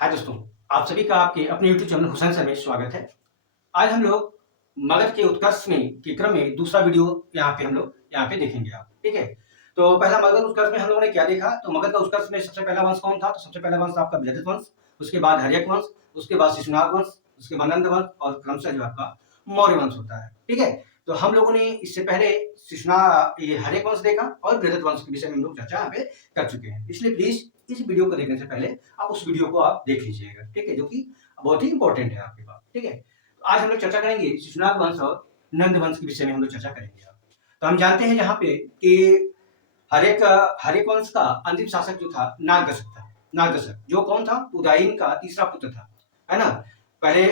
हाय दोस्तों, आप सभी का आपके अपने YouTube चैनल हुसैन सर में स्वागत है। आज हम लोग मगध के उत्कर्ष में के क्रम में दूसरा वीडियो हम लोग यहाँ पे देखेंगे आप, ठीक है? तो पहला मगध उत्कर्ष में हम लोगों ने क्या देखा? तो मगध का उत्कर्ष में सबसे पहला वंश कौन था? तो सबसे पहला वंश आपका बृहद्रथ वंश, उसके बाद हर्यक वंश, उसके बाद शिशुनाग वंश, उसके बाद नंद वंश और क्रमशः जो आपका मौर्य वंश होता है, ठीक है? तो हम लोगों ने इससे पहले ये हर्यक वंश देखा और बृहद्रथ वंश के विषय में हम लोग चर्चा यहाँ पे कर चुके हैं। इसलिए प्लीज इस वीडियो को देखने से पहले आप उस वीडियो को आप देख लीजिएगा, ठीक है? जो कि बहुत ही इंपॉर्टेंट है आपके पास, ठीक है? तो आज हम लोग चर्चा करेंगे शिशुनाग वंश और नंद वंश के विषय में हम लोग चर्चा करेंगे। तो हम जानते हैं यहाँ पे कि हरेक वंश का अंतिम शासक जो था नागदशक था। नागदशक जो कौन था? उदयन का तीसरा पुत्र था, है ना? पहले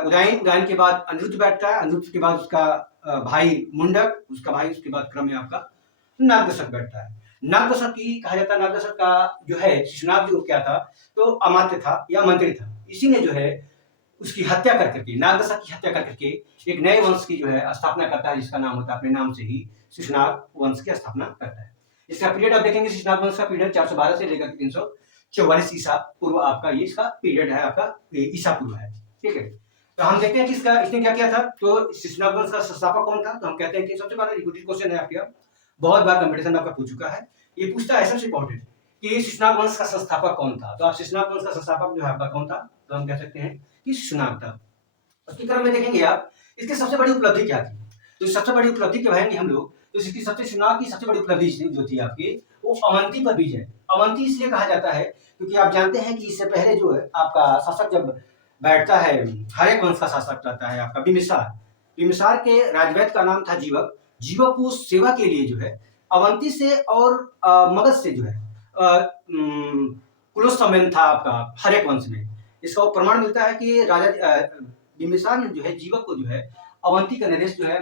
उदयन के बाद अनिरुद्ध बैठता है, अनिरुद्ध के बाद उसका भाई मुंडक, उसका भाई, उसके बाद क्रम में आपका नागदशक बैठता है। नागदशक की कहा जाता है, नागदशक का जो है शिशुनाग जो क्या था? तो अमात्य था या मंत्री था। इसी ने जो है उसकी हत्या कर करके, नागदशक की हत्या कर करके एक नए वंश की जो है स्थापना करता है, जिसका नाम होता है अपने नाम से ही शिशुनाग वंश की स्थापना करता है। इसका पीरियड आप देखेंगे, शिशुनाग वंश का पीरियड 412 से लेकर 344 ईसा पूर्व आपका ये इसका पीरियड है, आपका ईसा पूर्व है, ठीक है? तो हम देखते हैं कि इसने क्या किया था। तो शिशुनाग वंश का संस्थापक कौन था? तो हम कहते हैं कि सबसे पहले रिपीटेड क्वेश्चन है आपके, बहुत बार कंपटीशन आपका पूछ चुका है, ये पूछता है सबसे इंपॉर्टेंट कि शिशुनाग वंश का संस्थापक कौन था? तो आप शिशुनाग वंश का संस्थापक जो है आपका कौन था? तो हम कह सकते हैं कि शिशुनाग था। उसके क्रम में देखेंगे आप, इसकी सबसे बड़ी उपलब्धि क्या थी? तो सबसे बड़ी उपलब्धि के कहेंगे हम लोग, तो इसकी शिशुनाग की सबसे बड़ी उपलब्धि जो थी आपकी, वो अवंती पर विजय। अवंती इसलिए कहा जाता है क्योंकि आप जानते हैं कि इससे पहले जो है आपका शासक जब बैठता है, हरेक वंश का शासक रहता है आपका बिम्बिसार। बिम्बिसार के राजवैद्य का नाम था जीवक। जीवक को सेवा के लिए जो है अवंती से और मगध से जो है क्लोज संबंध था आपका हरेक वंश में। इसका प्रमाण मिलता है कि राजा बिम्बिसार ने जो है जीवक को जो है अवंती का नरेश जो है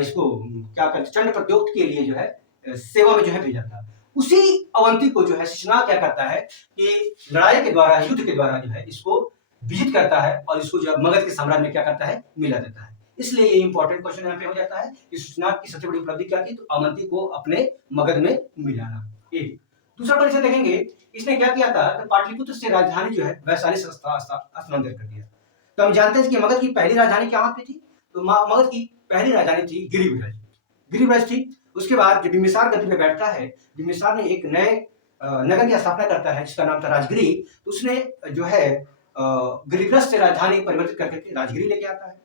इसको क्या कहते चंड प्रत्योक्त के लिए जो है सेवा में जो है भेजा था। उसी अवंती को जो है शिशुनाग क्या करता है कि लड़ाई के द्वारा, युद्ध के द्वारा जो है इसको विजित करता है और इसको जो है मगध के साम्राज्य में क्या करता है, मिला देता है। इसलिए ये इंपॉर्टेंट क्वेश्चन यहाँ पे हो जाता है कि शिशुनाग की सबसे बड़ी उपलब्धि क्या थी? तो अवंती को अपने मगध में मिलाना। एक दूसरा क्वेश्चन देखेंगे, इसने क्या किया था? तो पाटलिपुत्र से राजधानी जो है वैशाली से स्थानांतरित कर दिया। तो हम जानते हैं कि मगध की पहली राजधानी क्या वहां पे थी? तो मगध की पहली राजधानी थी गिरिब्रज। गिरिब्रज थी। उसके बाद जब बिम्बिसार गद्दी पे बैठता है, बिम्बिसार ने एक नए नगर की स्थापना करता है जिसका नाम था राजगिरी। तो उसने जो है गिरिब्रज से राजधानी परिवर्तित करके राजगिरी लेके आता है।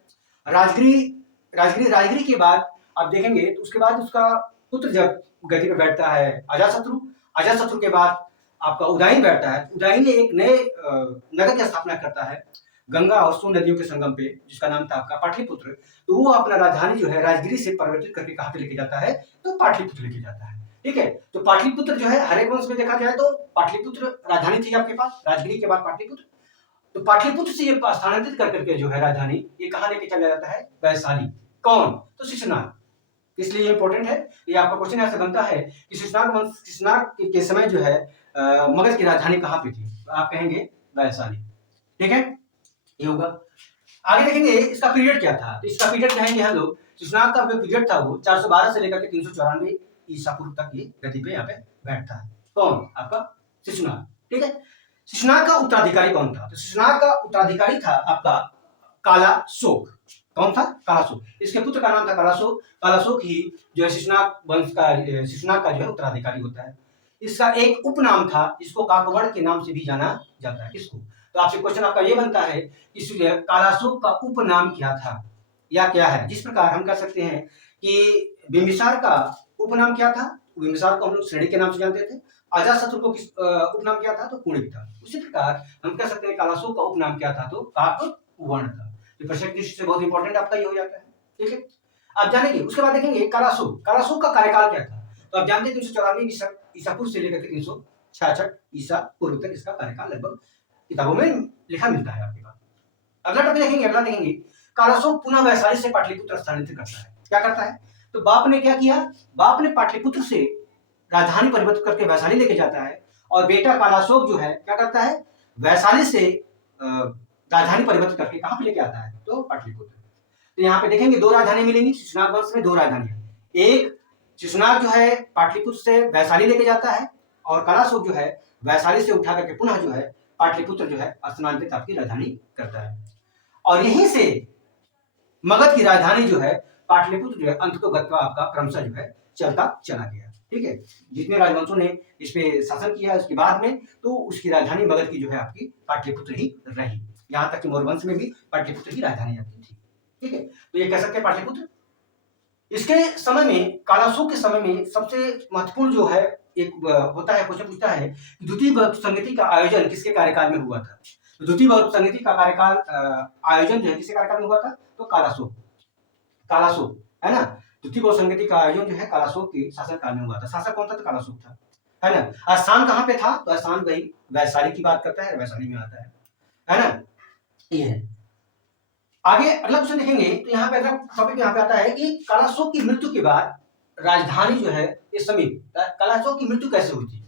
राजगिरी के बाद आप देखेंगे तो उसके बाद उसका पुत्र जब गद्दी पे बैठता है अजातशत्रु। अजातशत्रु के बाद आपका उदयन बैठता है। उदयन ने एक नए नगर की स्थापना करता है गंगा और सोन नदियों के संगम पे, जिसका नाम था आपका पाटलिपुत्र। तो वो अपना राजधानी जो है राजगिरी से परिवर्तित करके कहां पे लेके जाता है? तो पाटलिपुत्र लेके जाता है, ठीक है? तो पाटलिपुत्र जो है हरेक वंश में देखा जाए तो पाटलिपुत्र राजधानी थी आपके पास, राजगिरी के बाद पाटलिपुत्र। तो पाटलिपुत्र से ये स्थानांतरित कर करके जो है राजधानी ये कहां लेके चला जाता है? वैशाली। कौन? तो शिशुनाग। इसलिए ये इंपॉर्टेंट है, ये आपका क्वेश्चन ऐसे बनता है कि शिशुनाग के समय जो है मगध की राजधानी कहां पे थी? तो आप कहेंगे वैशाली, ठीक है? ये होगा। आगे देखेंगे इसका पीरियड क्या था। तो इसका पीरियड कहेंगे हम लोग, शिशुनाग का जो पीरियड था वो 412 से लेकर के 394 ईसा पूर्व तक ये गद्दी पे यहाँ पे बैठता है। कौन? आपका शिशुनाग, ठीक है? शिशुनाग का उत्तराधिकारी कौन था? तो शिशुनाग का उत्तराधिकारी था आपका कालाशोक। कौन था? कालाशोक। इसके पुत्र का नाम था कालाशोक। कालाशोक ही जो है शिशुनाग का जो है उत्तराधिकारी होता है। इसका एक उपनाम था जिसको काकवर्ण के नाम से भी जाना जाता है। किसको? तो आपसे क्वेश्चन आपका ये बनता है कि कालाशोक का उपनाम क्या था या क्या है? जिस प्रकार हम कह सकते हैं कि बिम्बिसार का उपनाम क्या था? बिम्बिसार को हम लोग श्रेणी के नाम से जानते थे। अजातशत्रु को किस उपनाम क्या था? तो कुणिक था। उसी प्रकार हम कह सकते हैं कालाशोक का उपनाम क्या था? तो काकवर्ण था। तो प्रश्न दृष्टि से बहुत इंपॉर्टेंट आपका ये हो जाता है, ठीक है? आप जानेंगे। उसके बाद देखेंगे कालाशोक का कार्यकाल क्या था? तो आप जानते हैं 394 ईसा पूर्व से लेकर के 366 ईसा पूर्व तक इसका कार्यकाल लगभग किताबों में लिखा मिलता है आपके पास। अगला टॉपिक देखेंगे कालाशोक पुनः वैशाली से पाटलिपुत्र स्थानांतरित करता है। क्या करता है? तो बाप ने क्या किया? बाप ने पाटलिपुत्र से राजधानी परिवर्तित करके वैशाली लेके जाता है और बेटा कालाशोक जो है क्या करता है? वैशाली से राजधानी परिवर्तित करके कहां पे लेके आता है? तो पाटलिपुत्र। तो यहाँ पे देखेंगे दो राजधानी मिलेंगी शिशुनाग वंश में, दो राजधानियां। एक शिशुनाग जो है पाटलिपुत्र से वैशाली लेके जाता है और कालाशोक जो है वैशाली से उठा करके पुनः जो है पाटलिपुत्र जो है स्थानांतरित आपकी राजधानी करता है। और यहीं से मगध की राजधानी जो है पाटलिपुत्र जो है अंततोगत्वा आपका क्रमशः जो है चलता चला गया। ठीक है, जितने राजवंशों ने इस पे शासन किया उसके बाद में, तो उसकी राजधानी मगध की जो है आपकी पाटलिपुत्र ही रही। यहाँ तक कि मौर्य वंश में भी पाटलिपुत्र की राजधानी आपकी थी। ठीक है, तो ये कह सकते हैं पाटलिपुत्र। इसके समय में, कालाशोक के समय में सबसे महत्वपूर्ण जो है एक होता है, क्वेश्चन पूछता है कि द्वितीय वल्लभ संगति का आयोजन किसके कार्यकाल में हुआ था। तो द्वितीय वल्लभ संगति का कार्यकाल आयोजन जो है किसके कार्यकाल में हुआ था, तो कालाशोक, कालाशोक है ना। द्वितीय वल्लभ संगति का आयोजन जो है कालाशोक के शासनकाल में हुआ था। शासक कौन था, तो कालाशोक था, है ना। स्थान कहाँ पे था, तो स्थान वही वैशाली की बात करता है, वैशाली में आता है ना। ये है। आगे अगला क्वेश्चन देखेंगे तो यहाँ पे अगला टॉपिक यहाँ पे आता है कि कालाशोक की मृत्यु के बाद राजधानी जो है इस समीप, कालाशोक की मृत्यु कैसे हुई थी।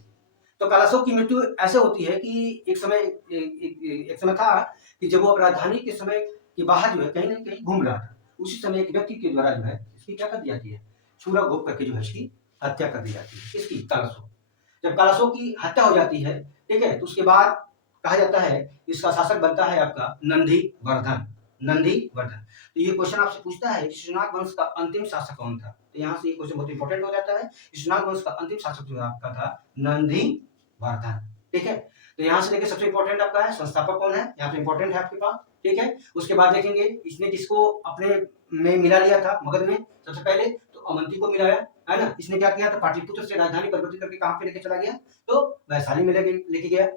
तो कालाशोक की मृत्यु ऐसे होती है कि एक समय था कि जब वो राजधानी के समय के बाहर जो है कहीं ना कहीं घूम रहा था, उसी समय एक व्यक्ति के द्वारा जो है इसकी क्या कर दी जाती है, छुरा घोप करके जो है इसकी हत्या कर दी जाती है। इसकी कालाशोक, जब कालाशोक की हत्या हो जाती है, ठीक है, तो उसके बाद कहा जाता है इसका शासक बनता है आपका नंदीवर्धन। नंदीवर्धन, तो ये क्वेश्चन आपसे पूछता है शिशुनाग वंश का अंतिम शासक कौन था। तो यहाँ से ये क्वेश्चन बहुत इंपॉर्टेंट हो जाता है। शिशुनाग वंश का अंतिम शासक जो आपका था नंदीवर्धन। ठीक है, तो यहाँ से देखिए सबसे इंपॉर्टेंट आपका है संस्थापक कौन है, यहाँ पे इंपॉर्टेंट है आपके पास। ठीक है, उसके बाद देखेंगे इसने किसको अपने में मिला लिया था मगध में, सबसे पहले तो अवंती को मिलाया, है ना। इसने क्या किया था, पाटलिपुत्र से राजधानी परिवर्तित करके कहाँ पे लेके चला गया, तो वैशाली में लेके गया।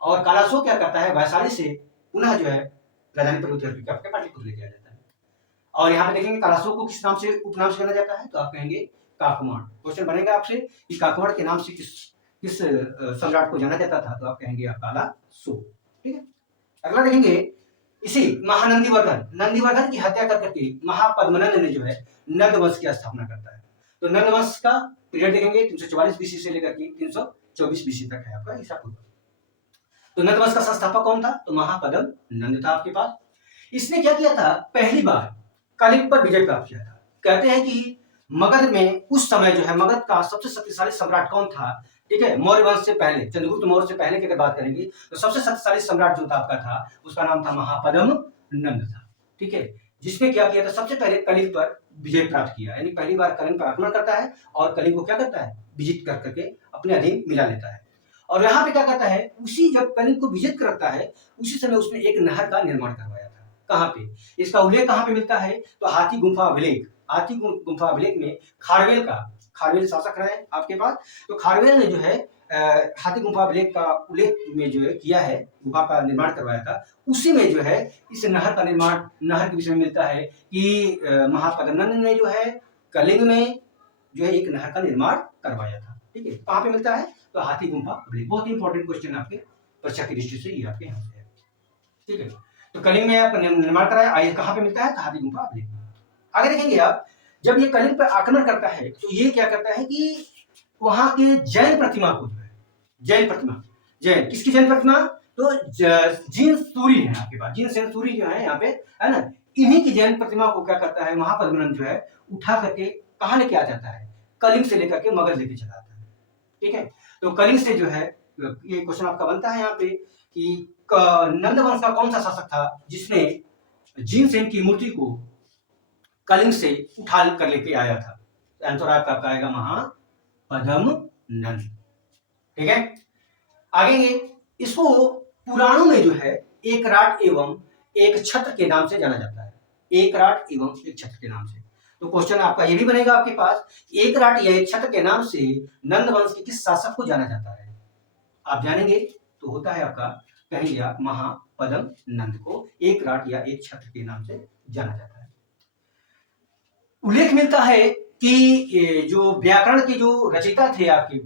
और कालाशोक क्या करता है, वैशाली से पुनः जो है राजधानी परिवर्तित करके आपके पाटलिपुत्र लेके आ जाता है। और यहाँ पे देखेंगे कालाशोक को किस नाम से, उपनाम से जाना जाता है, तो आप कहेंगे काकमाण। क्वेश्चन बनेगा आपसे कि काकमाण के नाम से किस सम्राट को जाना जाता था, तो आप कहेंगे कालाशोक। ठीक है, अगला देखेंगे इसी महानंदीवर्धन, नंदीवर्धन की हत्या करके महापद्मनंद ने जो है नंद वंश की स्थापना करता है। तो नंद वंश का पीरियड देखेंगे 344 बीसी से लेकर के 324 बीसी तक है आपका ईसा पूर्व। तो नंद वंश का संस्थापक कौन था, तो महापद्म नंद था आपके पास। इसने क्या किया था, पहली बार कलिंग पर विजय प्राप्त किया था। कहते हैं कि मगध में उस समय जो है मगध का सबसे शक्तिशाली सम्राट कौन था, ठीक है, मौर्य वंश से पहले, चंद्रगुप्त मौर्य से पहले की अगर बात करेंगे तो सबसे शक्तिशाली सम्राट जो था आपका था, उसका नाम था महापद्म नंद था। ठीक है, जिसने क्या किया था, सबसे पहले कलिंग पर विजय प्राप्त किया, यानी पहली बार कलिंग पर आक्रमण करता है और कलिंग को क्या करता है, विजित कर करके अपने अधीन मिला लेता है। और यहाँ पे क्या करता है, उसी जब कलिंग को विजित करता है उसी समय उसने एक नहर का निर्माण करवाया था। कहाँ पे, इसका उल्लेख कहाँ पे मिलता है, तो हाथी गुम्फा अभिलेख, हाथी गुम्फा अभिलेख में खारवेल का, खारवेल शासक रहे आपके पास, तो खारवेल ने जो है हाथी गुम्फा अभिलेख का उल्लेख में जो है किया है, गुफा का निर्माण करवाया था। उसी में जो है इस नहर का निर्माण, नहर के विषय में मिलता है कि महापद्मनंद ने जो है कलिंग में जो है एक नहर का निर्माण करवाया था। ठीक है, कहाँ पे मिलता है, तो हाथी गुम्फा अभिलेख। बहुत ही इंपॉर्टेंट क्वेश्चन आपके परीक्षा की दृष्टि से ये आपके यहाँ से है। ठीक है, तो कलिंग में आपका निर्माण कराया, आइए कहाँ पे मिलता है, हाथी गुम्फा अभिलेख। आगे देखेंगे आप, जब ये कलिंग पर आक्रमण करता है तो ये क्या करता है कि वहां के जैन प्रतिमा को जो है, जैन प्रतिमा, जैन किसकी जैन प्रतिमा, तो जीन सूरी है आपके पास, जीन सेन सूरी जो है यहाँ पे, है ना, इन्हीं की जैन प्रतिमा को क्या करता है महापद्मनंद जो है उठा करके कहाँ लेके आ जाता है, कलिंग से लेकर के मगध लेके चला आता है। ठीक है, तो कलिंग से जो है, ये क्वेश्चन आपका बनता है यहाँ पे कि नंद वंश का कौन सा शासक था जिसने जीन सेन की मूर्ति को कलिंग से उठा कर लेके आया था, आंसर आपका आएगा महापद्म नंद। ठीक है, आगे इसको पुराणों में जो है एक राट एवं एक छत्र के नाम से जाना जाता है, एक राट एवं एक छत्र के नाम से। तो क्वेश्चन आपका ये भी बनेगा आपके पास, एक राट या एक छत्र के नाम से नंद वंश के किस शासक को जाना जाता है, आप जानेंगे तो होता है आपका, कहेंगे आप महापद्म नंद को एक राट या एक छत्र के नाम से जाना जाता है। उल्लेख मिलता है कि जो व्याकरण के जो रचयिता थे आपके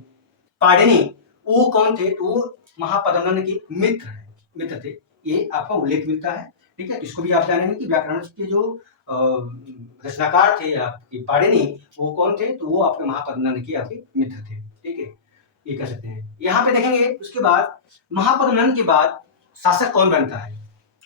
पाणिनि, वो कौन थे, तो महापद्मनंद के मित्र थे, ये आपका उल्लेख मिलता है। ठीक है, इसको भी आप जानेंगे कि व्याकरण के जो रचनाकार थे आपके पाणिनि, वो कौन थे, तो वो आपके महापद्मनंद के आपके मित्र थे। ठीक है, ये कह सकते हैं। यहाँ पे देखेंगे उसके बाद महापद्मनंद के बाद शासक कौन बनता है,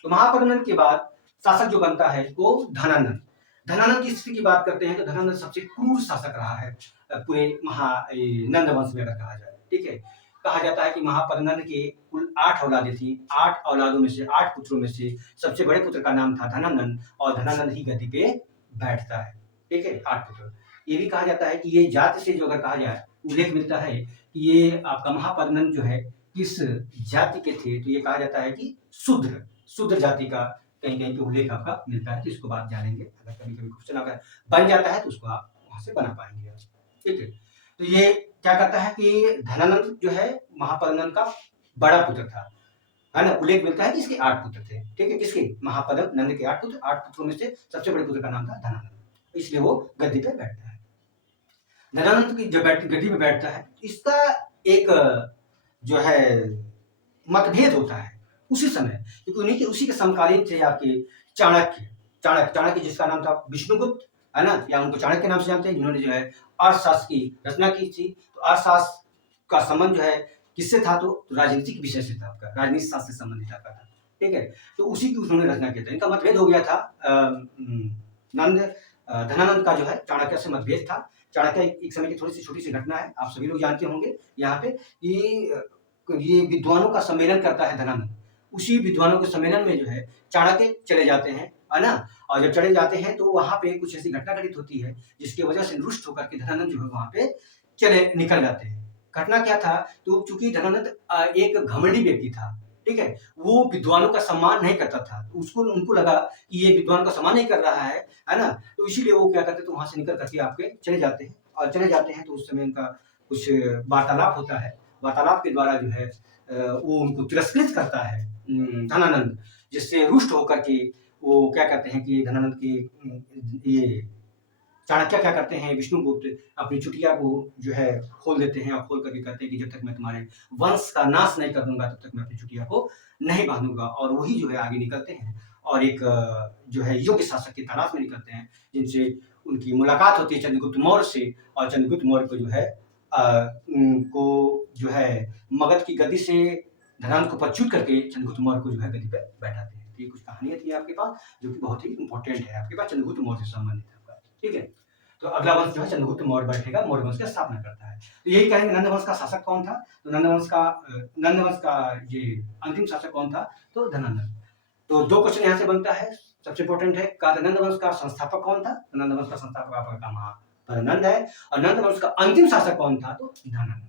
तो महापद्मनंद के बाद शासक जो बनता है वो धनानंद। धनानंद की स्थिति की बात करते हैं तो धनानंद सबसे क्रूर शासक रहा है पूरे नंद वंश में अगर कहा जाए। ठीक है, कहा जाता है कि महापद्मनंद के कुल 8 औलादें थी। 8 औलादों में से 8 पुत्रों में से सबसे बड़े पुत्र का नाम था धनानंद और धनानंद ही गद्दी पे बैठता है। ठीक है, 8 पुत्र। ये भी कहा जाता है कि ये जाति से जो अगर कहा जाए, उल्लेख मिलता है कि ये आपका महापद्मनंद जो है किस जाति के थे, तो ये कहा जाता है कि शूद्र जाति का कहीं-कहीं पे उल्लेख आपका मिलता है, तो इसको आप जानेंगे। अगर कभी-कभी क्वेश्चन अगर बन जाता है तो उसको आप वहाँ से बना पाएँगे। ठीक है? तो ये क्या करता है कि धनानंद जो है महापद्मनंद का बड़ा पुत्र था, है ना? उल्लेख मिलता है कि इसके 8 पुत्र थे। ठीक है? किसके? महापद्मनंद के 8 पुत्र, 8 पुत्रों में से सबसे बड़े पुत्र का नाम था धनानंद, इसलिए वो गद्दी पे बैठता है। धनानंद की जब गद्दी पे बैठता है, इसका एक जो है मतभेद होता है उसी समय, क्योंकि उन्हीं के उसी के समकालीन थे आपके चाणक्य जिसका नाम था विष्णुगुप्त, है ना? या उनको चाणक्य के नाम से जानते हैं, जिन्होंने जो है अर्थशास्त्र की रचना की थी। तो अर्थशास्त्र का संबंध जो है किससे था, तो राजनीतिक विषय से था, आपका राजनीति शास्त्र से संबंधित आपका था। ठीक है, तो उसी की उन्होंने रचना किया था। इनका मतभेद हो गया था। धनानंद का जो है चाणक्य से मतभेद था। चाणक्य एक समय की थोड़ी सी छोटी सी घटना है, आप सभी लोग जानते होंगे यहाँ पे ये विद्वानों का सम्मेलन करता है धनानंद। उसी विद्वानों के सम्मेलन में जो है चाणक्य चले जाते हैं, है ना? और जब चले जाते हैं तो वहाँ पे कुछ ऐसी घटना घटित होती है जिसकी वजह से रुष्ट होकर के धनानंद जो है वहाँ पे निकल जाते हैं। घटना क्या था, तो चूंकि धनानंद एक घमंडी व्यक्ति था, ठीक है, वो विद्वानों का सम्मान नहीं करता था, तो उनको लगा कि ये विद्वान का सम्मान नहीं कर रहा है ना? तो इसीलिए वो क्या करते थे, वहां से निकल करके आपके चले जाते हैं, और चले जाते हैं तो उस समय उनका कुछ वार्तालाप होता है। वार्तालाप के द्वारा जो है वो उनको तिरस्कृत करता है धनानंद, जिससे रुष्ट होकर के वो क्या कहते हैं कि धनानंद के ये चाणक्य क्या करते हैं, विष्णुगुप्त अपनी चुटिया को जो है खोल देते हैं और खोल करके कहते हैं कि जब तक मैं तुम्हारे वंश का नाश नहीं कर दूंगा तब तक मैं अपनी चुटिया को नहीं बांधूंगा। और वही जो है आगे निकलते हैं और एक जो है योग्य शासक की तलाश में निकलते हैं, जिनसे उनकी मुलाकात होती है चंद्रगुप्त मौर्य से। और चंद्रगुप्त मौर्य को जो है उनको जो है मगध की गद्दी से धनानंद को पदच्युत करके चंद्रगुप्त मौर्य को जो है गद्दी पर बैठाते हैं। तो ये कुछ कहानियां थी आपके पास जो कि बहुत ही इंपॉर्टेंट है आपके पास, चंद्रगुप्त मौर्य से संबंधित है आपका। ठीक है, तो अगला वंश जो है चंद्रगुप्त मौर्य बैठेगा, मौर्य वंश की स्थापना करता है। तो यही कहेंगे नंद वंश का शासक कौन था, तो नंद वंश का ये अंतिम शासक कौन था, तो धनानंद। तो 2 क्वेश्चन यहाँ से बनता है, सबसे इंपॉर्टेंट है का नंद वंश का संस्थापक कौन था, तो नंद वंश का संस्थापक आपका महापद्मनंद है। और नंद वंश का अंतिम शासक कौन था, तो धनानंद।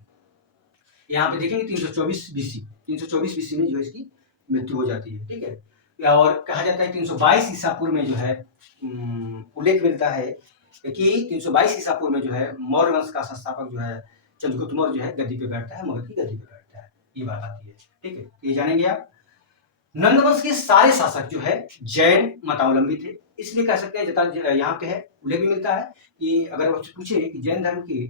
यहाँ पे देखेंगे 324 बीसी में जो है इसकी मृत्यु हो जाती है। ठीक है, और कहा जाता है 322 ईसा पूर्व में जो है उल्लेख मिलता है कि 322 ईसा पूर्व में जो है मौर्य वंश का संस्थापक जो है चंद्रगुप्त मौर्य जो है गद्दी पे बैठता है, मगध की गद्दी पे बैठता है, ये बात आती है। ठीक है, ये जानेंगे आप। नंद वंश के सारे शासक जो है जैन मतावलंबी थे, इसलिए कह सकते हैं, यहाँ पे है उल्लेख भी मिलता है कि अगर आपसे पूछे कि जैन धर्म के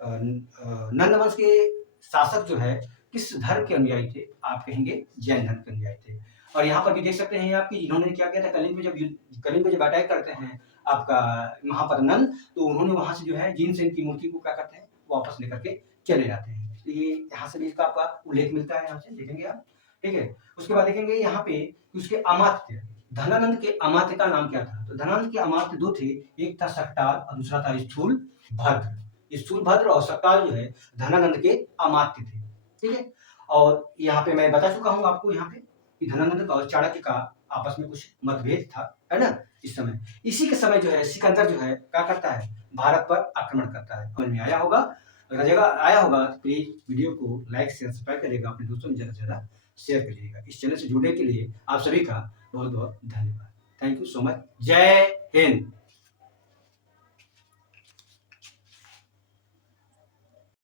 नंद वंश के शासक जो है किस धर्म के अनुयायी थे, आप कहेंगे जैन धर्म के अनुयायी थे। और यहाँ पर भी देख सकते हैं आप कि इन्होंने क्या किया था, कलिंग पे जब अटैक करते हैं आपका महापद्मनंद, तो उन्होंने वहां से जो है जिनसेन की मूर्ति को क्या करते हैं, वापस लेकर के चले जाते हैं। तो ये यहाँ से भी इसका आपका उल्लेख मिलता है, यहाँ से देखेंगे आप। ठीक है, उसके बाद देखेंगे यहाँ पे उसके अमात्य धनानंद के अमात्य का नाम क्या था, तो धनानंद के अमात्य 2 थे, एक था सकटाल और दूसरा था स्थूल भद्र। स्थूल भद्र और सकटाल जो है धनानंद के अमात्य थे। ठीक है, और यहाँ पे मैं बता चुका हूँ आपको यहाँ पे कि धनानंद और चाणक्य का आपस में कुछ मतभेद था, है ना? इस समय इसी के समय जो है सिकंदर जो है क्या करता है, भारत पर आक्रमण करता है। समझ में आया होगा, अगर जगह आया होगा तो प्लीज वीडियो को लाइक से सब्सक्राइब करेगा, अपने दोस्तों में ज्यादा से ज्यादा शेयर करिएगा। इस चैनल से जुड़ने के लिए आप सभी का बहुत बहुत धन्यवाद। Thank you so much. जय हिंद।